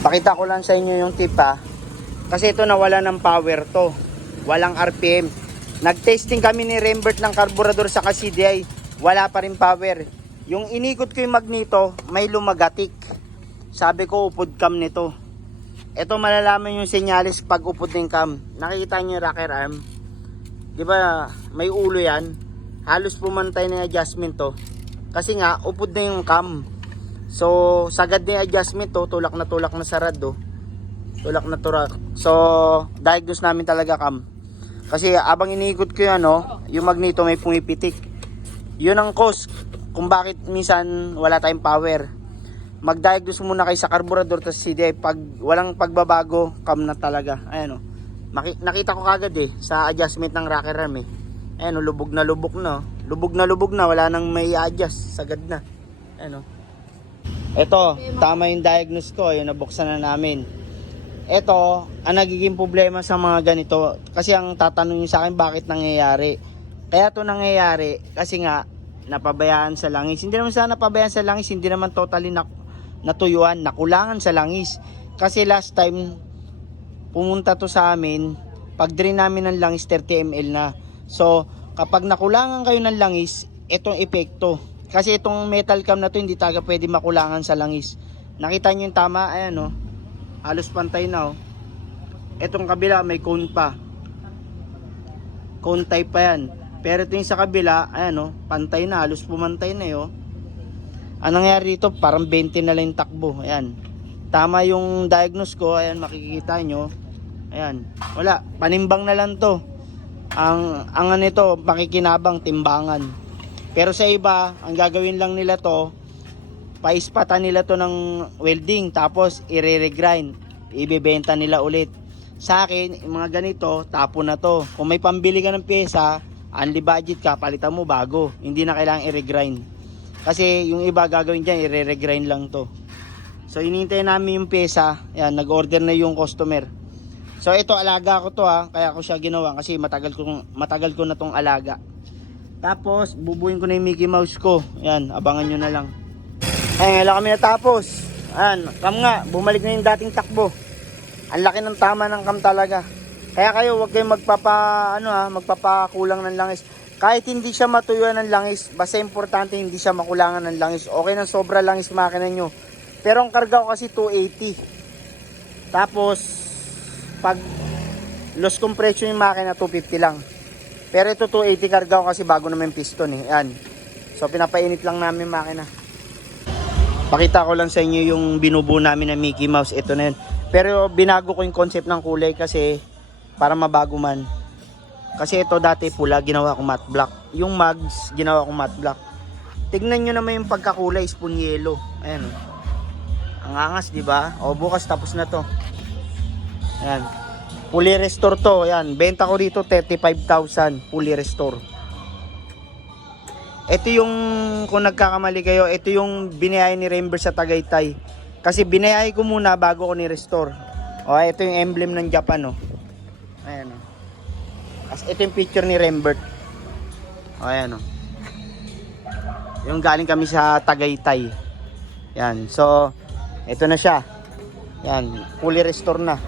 Pakita ko lang sa inyo yung tip ha. Kasi ito nawala ng power to. Walang RPM. Nag-testing kami ni Rembert ng karburador sa CDI. Wala pa rin power. Yung inikot ko yung magneto, may lumagatik. Sabi ko upod cam nito. Ito malalaman yung senyalis pag upod ng cam. Nakikita nyo yung rocker arm. Diba may ulo yan. Halos pumantay na yung adjustment to. Kasi nga upod na yung cam. So sagad na yung adjustment to. Tulak na sarad do. Tulak na turak. So diagnose namin talaga cam. Kasi abang iniikot ko yung yung magneto may pumipitik. Yun ang cause kung bakit minsan wala tayong power. Mag-diagnose muna kayo sa karburador tas CDI. Pag walang pagbabago, cam na talaga. Ayan o. Nakita ko kagad sa adjustment ng rocker arm Ayan o, lubog na. Lubog na, wala nang may adjust. Sagad na. Ayan o. Ito, tama yung diagnose ko. Yung nabuksan na namin. Ito, ang nagiging problema sa mga ganito. Kasi ang tatanungin sa akin bakit nangyayari. Kaya ito nangyayari kasi nga napabayaan sa langis. Hindi naman sana napabayaan sa langis, hindi naman totally natuyuan, nakulangan sa langis. Kasi last time pumunta to sa amin, pag drain namin ng langis 30 ml na. So, kapag nakulangan kayo ng langis, itong epekto. Kasi itong metal cam na to hindi talaga pwede makulangan sa langis. Nakita niyo yung tama, ayan o. Halos pantay na Itong kabila may cone pa. Cone type pa yan. Pero ito yung sa kabila, ayan pantay na, halos pumantay na Ang nangyari dito, parang 20 na lang yung takbo. Ayan. Tama yung diagnose ko, ayan makikita nyo. Ayan. Wala, panimbang na lang to. Ang nito, makikinabang, timbangan. Pero sa iba, ang gagawin lang nila to, paispatan nila to ng welding, tapos i-regrind. Ibebenta nila ulit. Sa akin, yung mga ganito, tapo na to. Kung may pambili ka ng pyesa, unli budget ka, palitan mo bago. Hindi na kailangan i-regrind. Kasi yung iba gagawin dyan, i-regrind lang to. So hinihintay namin yung pyesa. Yan, nag-order na yung customer. So ito, alaga ko to kaya ko siya ginawa kasi matagal ko na tong alaga. Tapos, bubuin ko na yung Mickey Mouse ko. Yan, abangan nyo na lang. Ngayon kami natapos. Ayan, cam nga, bumalik na yung dating takbo. Ang laki ng tama ng cam talaga. Kaya kayo, huwag kayong magpapakulang ng langis. Kahit hindi siya matuyuan ng langis, basta importante hindi siya makulangan ng langis. Okay na sobra langis makina nyo. Pero ang karga ko kasi 280. Tapos, pag loss compression yung makina, 250 lang. Pero ito 280 karga ko kasi bago naman piston Ayan. So, pinapainit lang namin makina. Pakita ko lang sa inyo yung binubuo namin na Mickey Mouse. Ito na yun. Pero binago ko yung concept ng kulay kasi para mabago man. Kasi ito dati pula, ginawa ko matte black. Yung mugs, ginawa ko matte black. Tignan nyo naman yung pagkakulay, spoon yellow. Ayan. Ang angas, di ba? O bukas tapos na to. Ayan. Fully restore to. Ayan. Benta ko dito 35,000. Fully restore. Ito yung, kung nagkakamali kayo, ito yung binayay ni Rembert sa Tagaytay. Kasi binayay ko muna bago ko ni-restore. O, ito yung emblem ng Japan Ayan As ito yung picture ni Rembert. O, ayan Yung galing kami sa Tagaytay. Yan. So, ito na siya. Yan. Fully restore na.